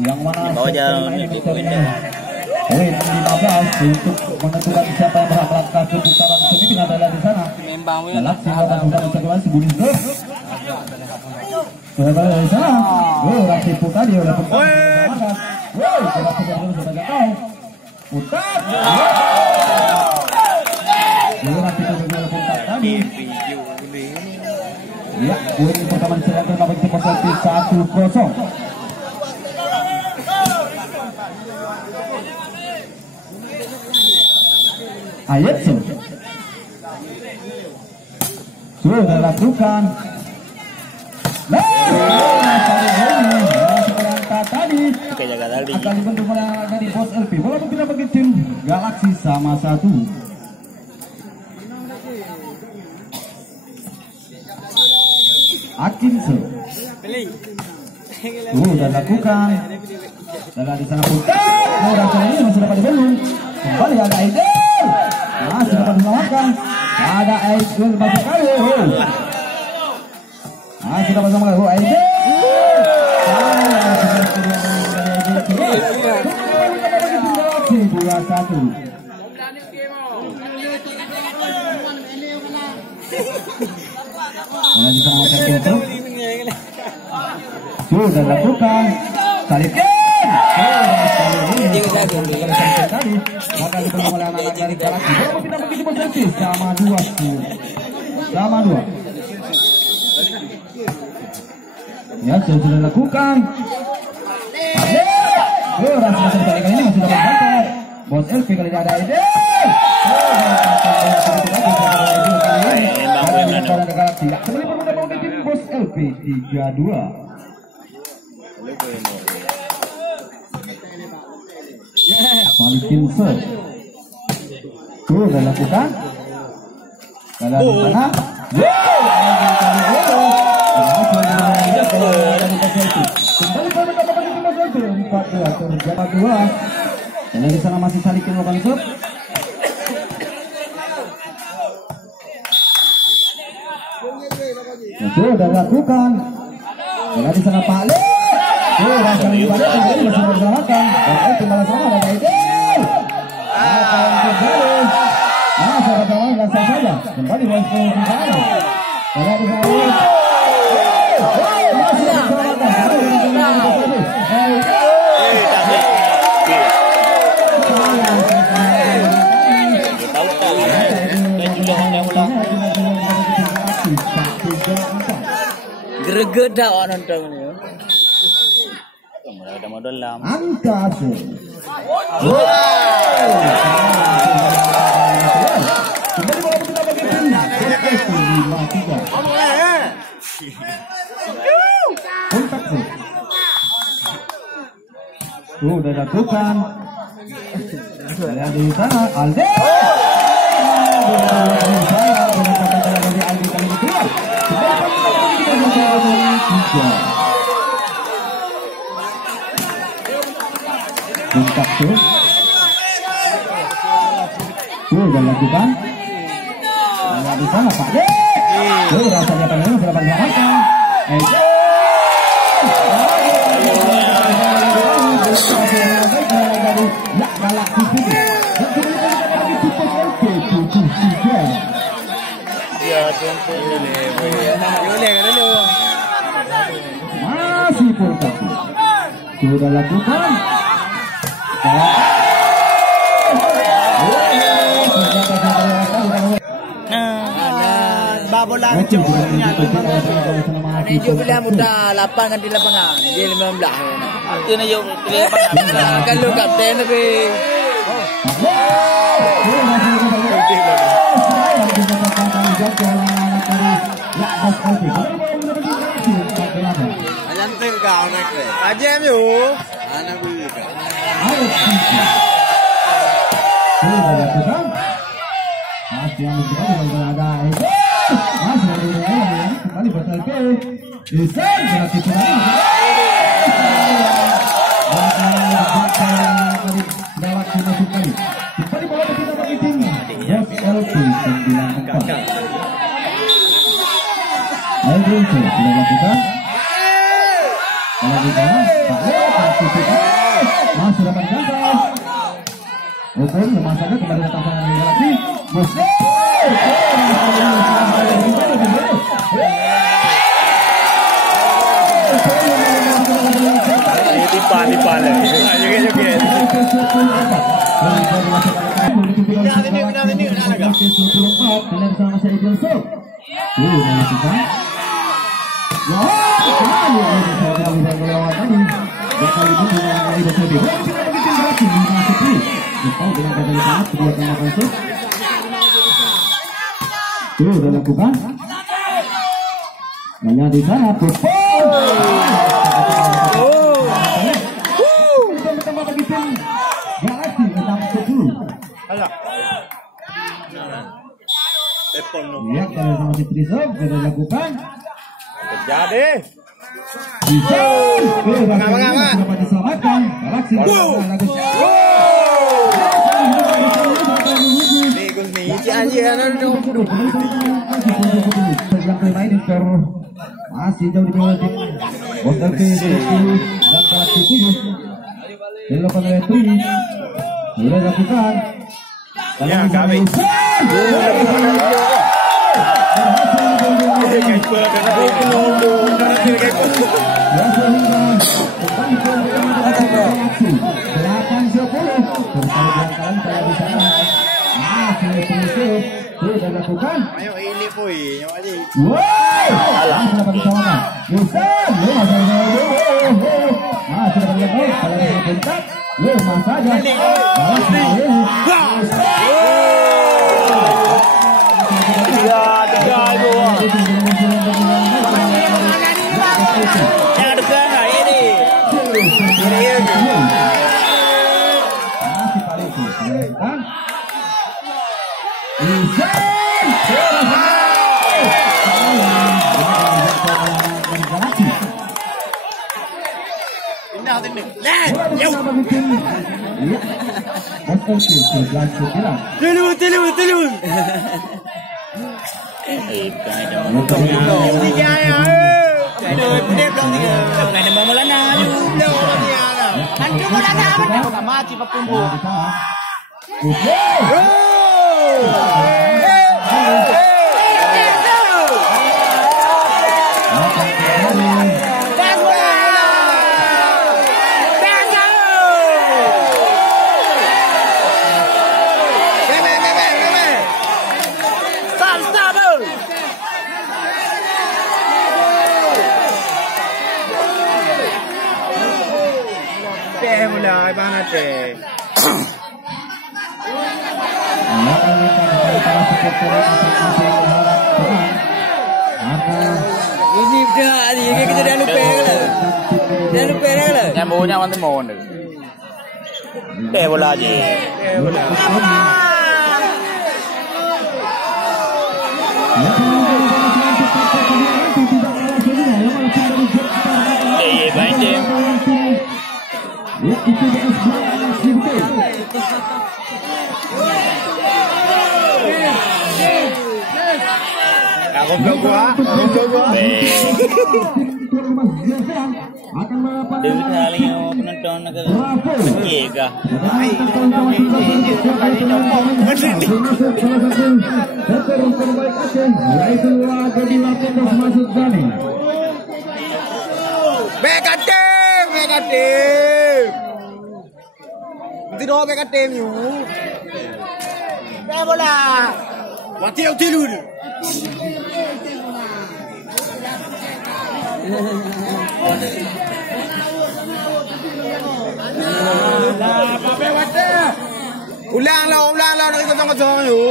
Yang mana bawa jalan ini poin 15 untuk menentukan siapa yang berhak melangkah ke putaran semifinal adalah di sana. Galaksi melakukan ucapan sebelum itu. Sudah dari sana. Raksi putar dia oleh putar. Sudah jatuh. Putar. Raksi putar putar tadi. Ya, poin pertama diserahkan bagi tim Persib 1-0. Ayatsu sudah lakukan. Tadi akan dibentuk dari Bos LP. Walaupun tidak bagi tim Galaksi sama satu. Akinso sudah lakukan. Dan di sana putar. Rasanya ini masih dapat dibangun. Kembali ada Aidil. Masih dapat diselamatkan. Ada Aidil masuk kali. Masih dapat sama kali. Aidil. Galaksi 2-1. Di sana pintu. Sudah lakukan. Salipkan. Maka dipenuhi oleh anak dari Galaksi. Walaupun tidak begitu positif. Sama dua. Ya, sudah lakukan. Rasanya kali ini masih dapat dapat. Bos LP kali ini ada ide. Kembali bermuda mau tim Bos LP 3-2. Balikin set. Sudah lakukan. Dalam sana. Kembali 4-2. Dan di sana masih salikin lakukan set. Sudah lakukan. Dan di sana Pak Le. Rasanya ini masih bersamakan. Dan malah sama ada ide. Apa yang terjadi? Masih ada kawan langsung saja. Kembali Waspo di sana. Karena di sana. Masih greget dah orang nonton ni. Ada modal lama. Angkat. Kembali bola kita bagi tim. 5-3. Kontak. Sudah lakukan. Ada di sana Alde. Kontak tuh. Sudah lakukan. Ada di sana Pak De. Rasanya pengen sudah diselamatkan. Masih kontak. Sudah lakukan. Bola macam punya dia bilang muda 8 kan di lapangan dia 15 itu na yo kalau kapten tapi ajantik kau nak ajem yo anak beli masih yang ada masih kembali batal ke desain berarti kembali lewat masuk kali kembali bola kita bagi tim Bos LP 94. Ayo dilakukan. Dilakukan. Masih dapat gagal. Hukum memasangkan kembali datang tangan lagi. Tipan lah. Joget. Sudah lakukan. Banyak di sana. Ya, kalau sama si Trisov sudah dilakukan. Jadi. Dapat diselamatkan. Galaksi. Masih jauh di bawah tim Botol P10 dan Galaksi 7. Dilakukan oleh Tri. Sudah dilakukan. Ya, kami. Sudah lakukan. Ayo ini boy, yang aja. Alah, dapat disamakan. Yusan, masih dapat dilakukan. Kalau ada pentak, mas saja. Tiga dua. Yang dekat ini. Masih paling itu. Yang punya nanti mau nih. Bola aja. Banjir. Aku gua. Dewi kali yang penonton agak menjaga. Negatif. Tidak negatif you. Bola. Mati au tilul. Ulang lah nak kosong you.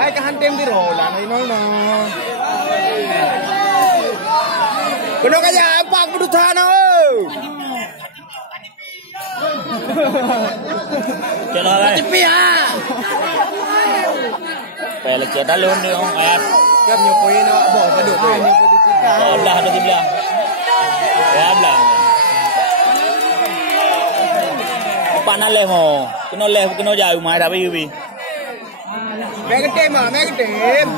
Ai kehantem di rola ni no. Kuno kaya empat kedutaan Chalo đây. Tiếp à. Về là chết đã luôn đi không em. Gặp nhiều quý nó bỏ ra được rồi. Em là được tìm là. Em là. Bạn ăn lem hồ. Cái nó dài mà đã bây giờ vì. Mấy cái tem à, mấy cái tem.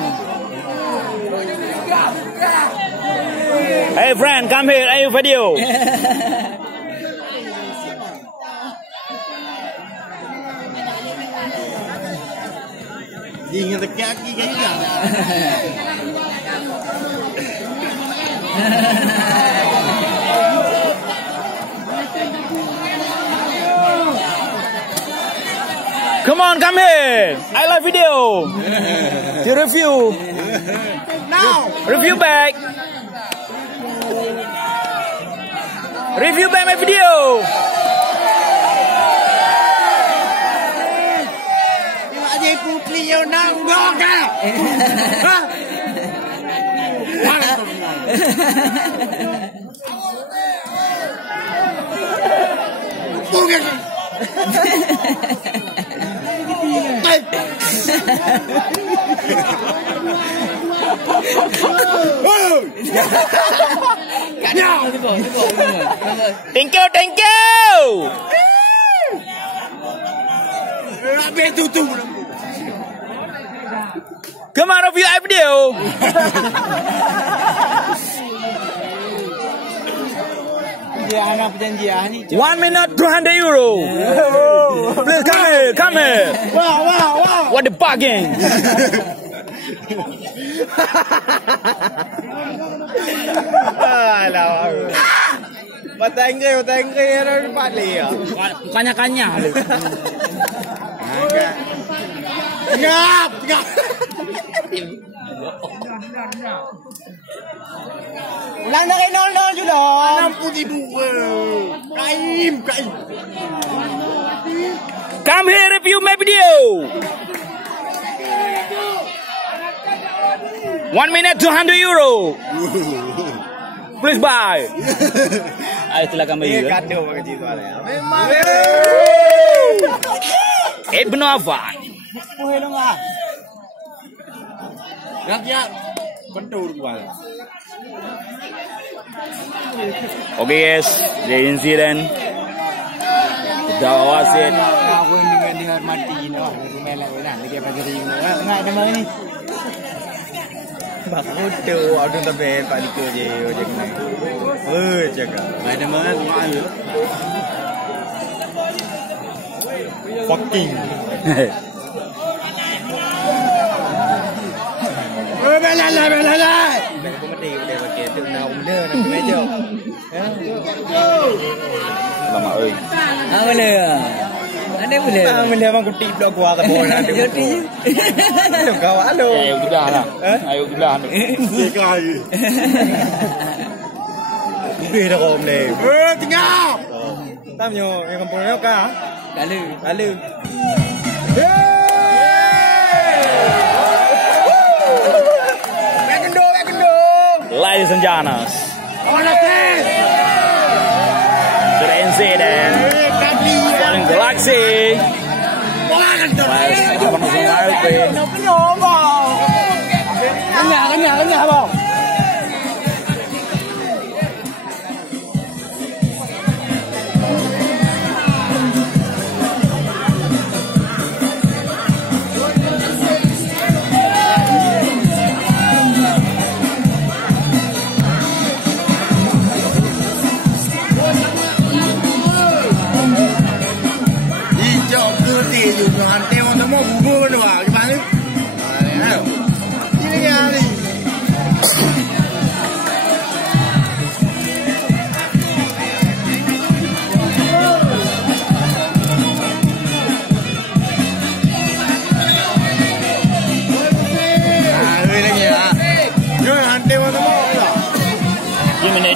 Hey friend, come here. Ayo video. Ingat kaki kaki. Come on, come here. I love video. To review. Now. Review back. Review back my video. Aje putri yo nang doga. Thank you, thank you. Come on, review our video. Anak perjanjian ni. 1 minute, 200 euro. Please come here, come here. Wow. What the bargain? Matangkai ada balik ya. Kanya-kanya. Ngap. Ulang dari nol sudah. 60,000. Kaim. Come here, review my video. 1 minute, 200 euro. Please buy. Ayo silakan beli. Kado pakai situ ya. Memang. Ibn Affan. Helong ah. Ngapnya bentur gua. Oke guys, the incident. Udah wasit. Aku dengan mati ini wah, aku melak lah. Lagi apa jadi ini? Enggak ada mana ni. Bak mutu, aduh tapi Pak Diko je ojek ni. Cakap. Ada mana semua. Fucking. Bela. Aku mesti boleh pakai tu nak benda nak meja. Lama ơi. Boleh. Ada boleh. Benda bang kutip dah gua tak boleh nak. Joti. Kau halo. Ayo sudah lah. Ayo sudah. Sekali. Ini dah kom ni. Tengah. Tamnyo, yang kampung ni kah? Lalu. Ladies and gentlemen, the incident falling Galaxy. Kanya abang.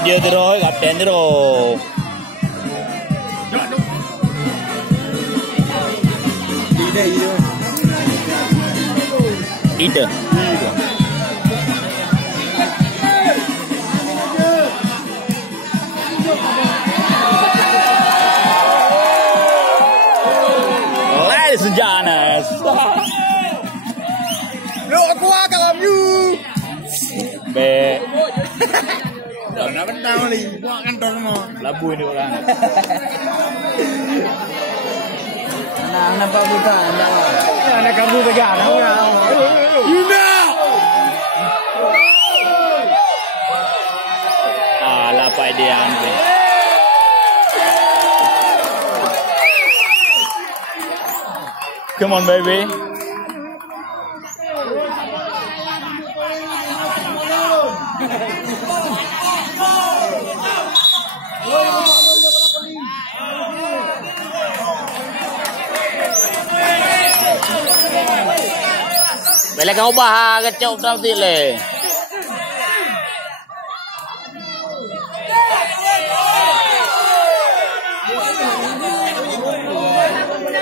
Dia tu roh, kapten tu roh. Ida. Ladies and gentlemen. Lo aku akan you. Be. Nak bentang lagi. Buat kantor semua. Labu ni orang. Nah, nampak buka. Ada kamu tegar. Yuna. by dia Andre. Come on, baby. Vậy là kau bah cái châu tao tiền lệ.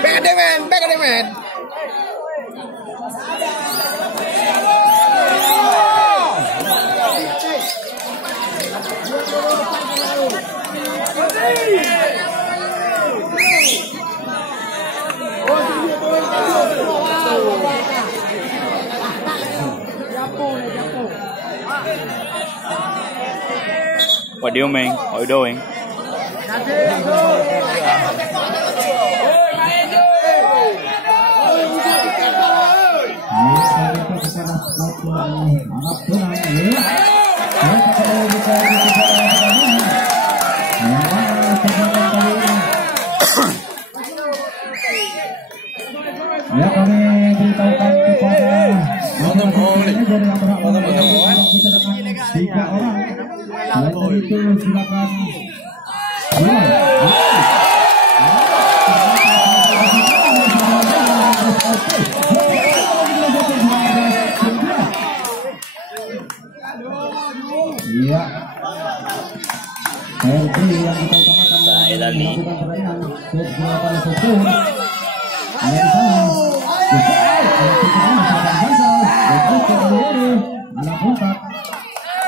Back at man, back at man. What do you mean? What are you doing? Ya, kami beritahukan kepada tiga orang. Selain dari itu silakan iya. Henry yang kita utamakan dan melakukan pertandingan ke-8 September. Ada di sana. Anak kontak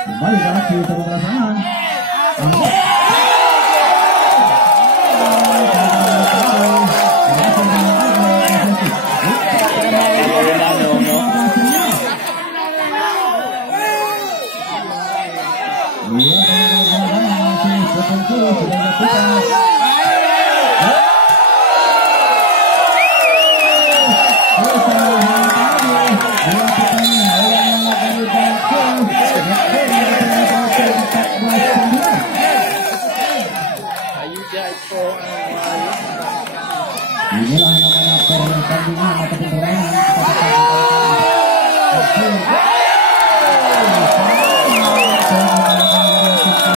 kembali balik di sebelah sana. Inilah namanya pertandingan ataupun permainan.